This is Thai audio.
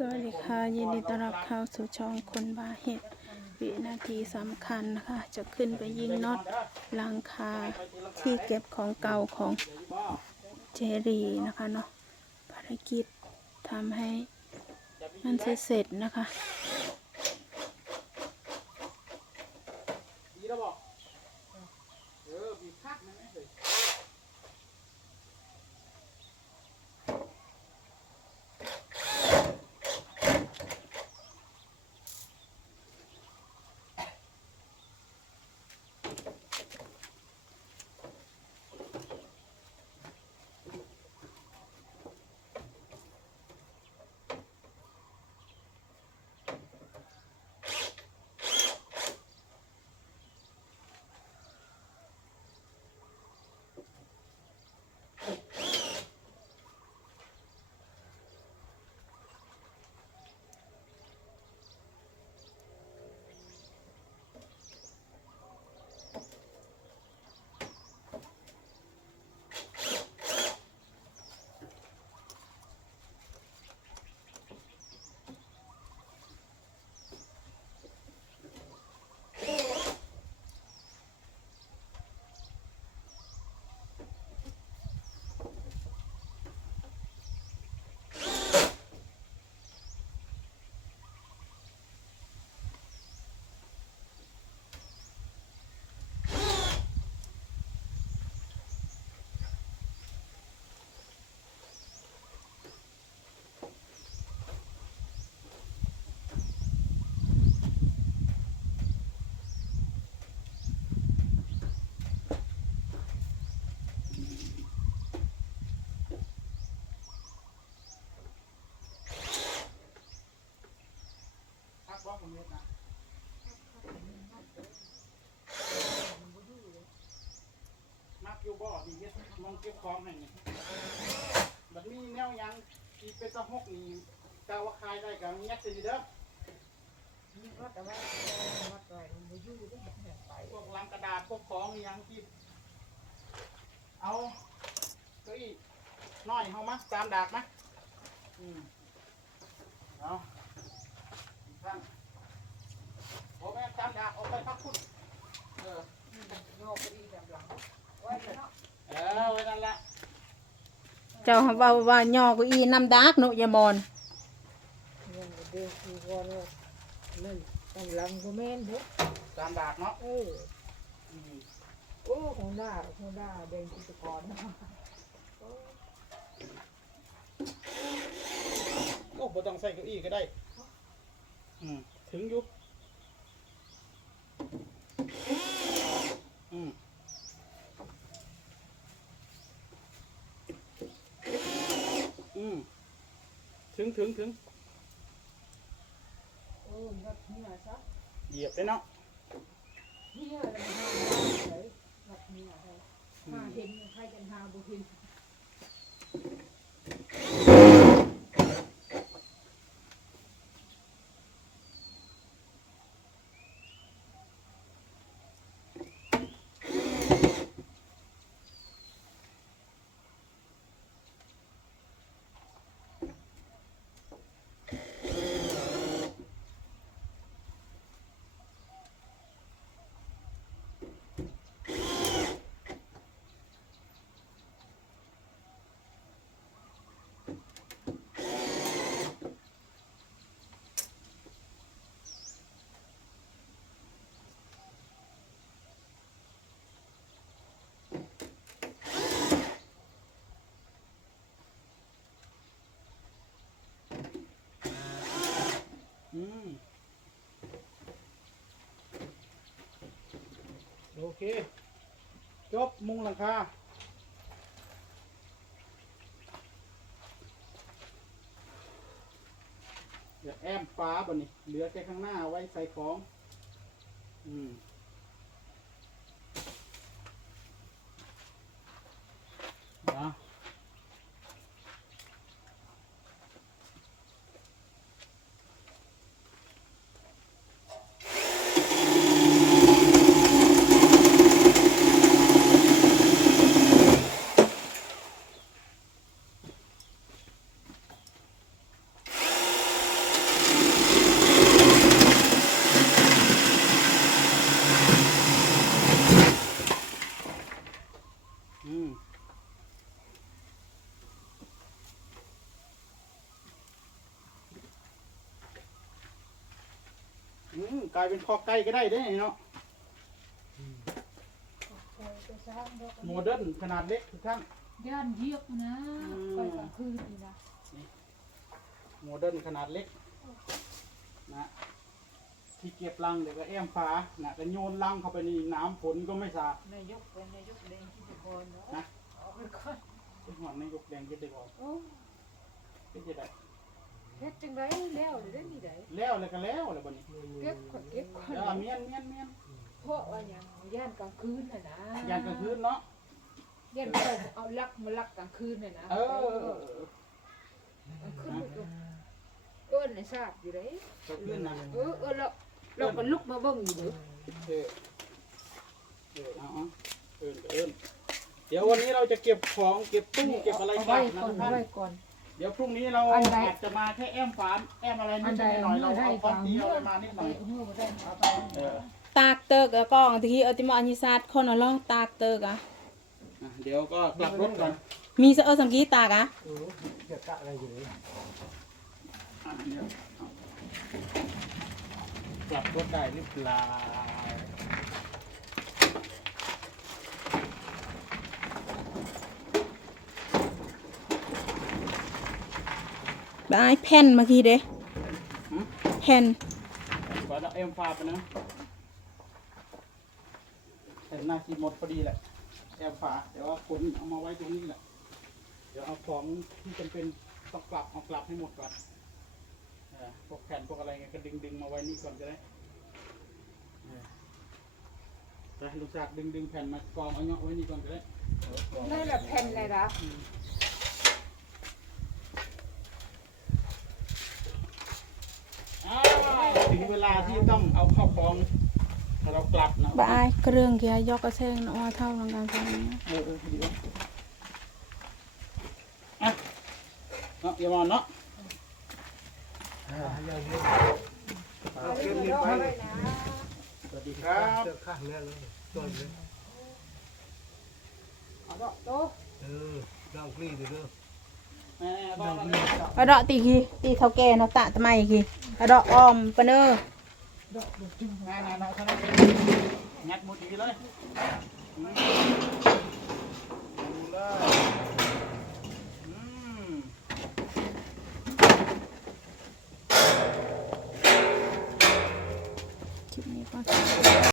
สวัสดีค่ะ ยินดีต้อนรับเข้าสู่ช่องคนบาเห็ด วินาทีสำคัญนะคะ จะขึ้นไปยิงน็อตหลังคาที่เก็บของเก่าของเจรีนะคะเนาะภารกิจทำให้มันเสร็จนะคะเออบีบคักนะไม่เคย มักอยู่บ่ดีเฮ็ดมองเก็บของให้นี่บัดนี้แนวยังที่เป็นตะหกนี่กาวาคายได้กับเงี้ยสิเด้อว่าแต่ว่าว่าตัวมันบ่อยู่ได้เห็นแบบไปพวกลังกระดาษพวกของอีหยังที่เอาเก้าอี้น้อยเฮามาจามดากมาอืมเอาท่านโอ้แม่จามดากเอาไปพักคุณเออ โยกไปดีแบบหลังไว้เนาะ เออไว้นั่นละ เจ้าว่าว่าย่อเก็อีน้ำดักเนาะอยามอนเงินเดือนคือวันละนั่นต้องหลังก็แม่นเด้อจามดากเนาะเอออืมโอ้ของหน้าของหน้าเดินกิจกรโอ้บ่ต้องใส่เก้าอี้ก็ได้ อืมถึงอยู่ อืม อืม ถึงถึงถึงโอ้ยวัดเนี่ยซะเหยียบได้เนาะเนี่ยแล้วมันหาเลยวัดเนี่ยเลยอืหามเห็นใครจะหาบ่เห็น อืม โอเค จบมุงหลังคาเดี๋ยวแอมฟ้าบ่นี่เหลือแค่ข้างหน้าไว้ใส่ของ อืมนะ กลายเป็นคอกไก่ก็ได้เด้เนาะไปไปสร้างดอกโมเดิร์นขนาดเล็กทุกท่านย่านเหยียบนะอืมไปกลางคืนนี่นะโมเดิร์นขนาดเล็กนะที่เก็บรังเดี๋ยวก็แอมฟ้านะก็โยนรังเข้าไปในน้ำฝนก็ไม่สาดนายกเป็นนายกแดงที่ตะกอนเนาะนะเอาไปก่อนเป็นหอนในยกแดงเก็บได้ก่อนโอ้เก็บจะได้ เฮ็ดจังไดแล้วหรือได้มีไดแล้วเลยก็แล้วเลยบัดนี้เก็บก่อนเก็บก่อนเดี๋ยวเอาเมียนเมียนเมียนเพราะว่าหยังย่านกลางคืนน่ะนะยานกลางคืนเนาะย่านเอาเอาลักมาลักกลางคืนน่ะนะเออกลางคืนมันก็เอิ้นให้ทราบอยู่เด้กลางคืนนะเออเออเราเราก็ลุกมาเบิ่งอยู่เด้อเออเออเอาเอาเอินเอินเดี๋ยววันนี้เราจะเก็บของเก็บตู้เก็บอะไรเอากัไว้นนะก่อนทุกเอาท่านไว้ก่อน เดี๋ยวพรุ่งนี้เราอันใดอาจจะมาแค่แอมฝานแอมอะไรนิอัดนใดหน่อยเราได้เอาฟัฟางตีเอาอะไรมานิดหน่อยเมื่อบ่ได้เอาไปเออตากเติกอะกล้องตะกี้เอาติมาอันยิซาดคนเอาล่องตากเติกอะอะเดี๋ยวก็กลับรถก่อนมีเสอเออสังกี้ตากอะอะเดี๋ยวเอากลับรถได้หรือเปล่า บายแผ่นเมื่อกี้เด้หืมแผ่นก่อนเอาเอ็มฟาไปนะแต่หน้าที่หมดพอดีแหละแอมฝาเดี๋ยวว่าขนเอามาไว้ตรงนี้แหละ เดี๋ยวเอาของที่จำเป็นต้องกลับเอากลับให้หมดก่อนเออพวกแผ่นพวกอะไรเงี้ยก็ดึงดึงมาไว้นี่ก่อนก็ได้เออไปลูกสากดึงดึงแผ่นมากองเอาเนาะไว้นี่ก่อนก็ได้เออกองนั่นแหละแผ่นเลยนะ อ้าว ถึงเวลาที่ต้องเอาเข้ากองให้เรากลับนะบายเครื่องเกียร์ยกกระเซงเนาะเท่าลังการฟังนะเออเออดีแล้วอะเนาะอย่ามอนเนาะเอาเรื่องเอาไว้นะสวัสดีครับข้างแล้วต้นเลยเอาดอกโตเออดังกลีเด้อแม่ต้อง เอาดอกตีกีตีเท่าแก่เนาะตะทำไมกีเอาดอกออมปะเนอดอกดอกจึงแม่นายเท่านั้นงัดหมดดีเลย